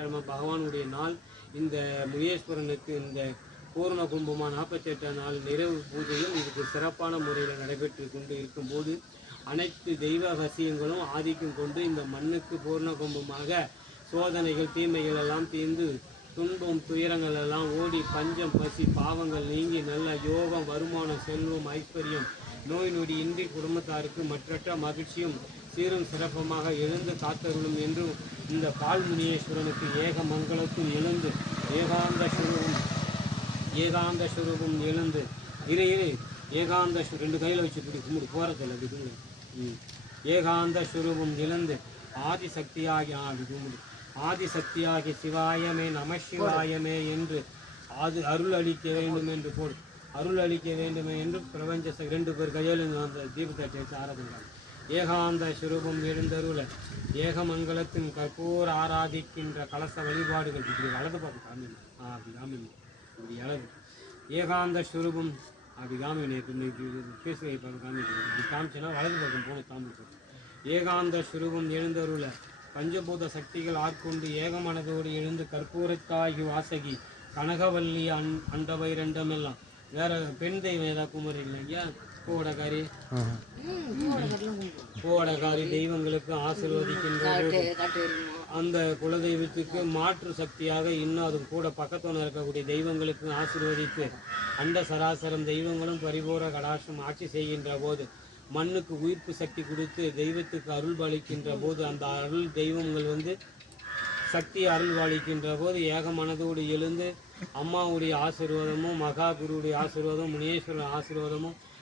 நம்ம பகவானுடைய நாள். இந்த முனீஸ்வரனுக்கு இந்த பூர்ண கும்பமாக நாற்பத்தி எட்டாம் நாள் நிறைவு பூஜையும் இதுக்கு சிறப்பான முறையில் நடைபெற்று கொண்டு இருக்கும்போது அனைத்து தெய்வ ரசியங்களும் ஆதிக்கம் கொண்டு இந்த மண்ணுக்கு பூர்ண கும்பமாக சோதனைகள் தீமைகள் எல்லாம் தீர்ந்து துன்பம் துயரங்கள் எல்லாம் ஓடி பஞ்சம் பசி பாவங்கள் நீங்கி நல்ல யோகம் வருமானம் செல்வம் ஐஸ்வர்யம் நோய் நொடி இன்றி குடும்பத்தாருக்கு மற்றற்ற மகிழ்ச்சியும் சீரும் சிறப்புமாக எழுந்து காத்தருளும் என்றும் இந்த பால்முனீஸ்வரனுக்கு ஏக மங்களத்தும் எழுந்து ஏகாந்த சுரூபம் ஏகாந்த சுரூபம் எழுந்து இரு இரு ஏகாந்த ரெண்டு கையில் வச்சு இப்படி கும்பிடு போகிறதில்ல அப்படி ம். ஏகாந்த சுரூபம் எழுந்து ஆதிசக்தியாகி ஆ, அப்படி ஆதிசக்தியாகி சிவாயமே நம சிவாயமே என்று அது அருள் அளிக்க வேண்டும் என்று போடு. அருள் அளிக்க வேண்டும் என்று பிரபஞ்ச ச- ரெண்டு பேர் கையில் அந்த தீபத்தை வச்சு ஆராதிக்கிறாங்க ஏகாந்த சுரூபம் எழுந்தருள ஏகமங்கலத்தின் கற்பூர ஆராதிக்கின்ற கலச வழிபாடுகள் இப்படி வலது பக்கம் காமிங்க ஆ அப்படி காமிங்க இப்படி அளவு ஏகாந்த சுரூபம் அப்படி காமிங்க பேசுவை பக்கம் காமிக்கிறது இப்படி காமிச்சனா வலது பக்கம் போன காமிக்கிறது ஏகாந்த சுரூபம் எழுந்தருள பஞ்சபூத சக்திகள் ஆட்கொண்டு ஏகமனதோடு எழுந்து கற்பூரத்தாகி வாசகி கனகவல்லி அன் அண்டவை ரெண்டமெல்லாம் வேற பெண் தெய்வம் ஏதாவது குமரி ஐயா கோடகாரி. கோடகாரி தெய்வங்களுக்கு ஆசிர்வதிக்கின்றது. அந்த குலதெய்வத்துக்கு மாற்று சக்தியாக இன்னும் அது கூட பக்கத்தோன இருக்கக்கூடிய தெய்வங்களுக்கு ஆசிர்வதித்து அண்ட சராசரம் தெய்வங்களும் பரிபூர கடாட்சம் ஆட்சி செய்கின்ற போது மண்ணுக்கு உயிர்ப்பு சக்தி கொடுத்து தெய்வத்துக்கு அருள் பாலிக்கின்ற போது அந்த அருள் தெய்வங்கள் வந்து சக்தி அருள்வாளிக்கின்ற போது ஏக மனதோடு எழுந்து அம்மாவுடைய ஆசீர்வாதமும் மகா குருவுடைய ஆசீர்வாதமும் முனீஸ்வரர் ஆசீர்வாதமும்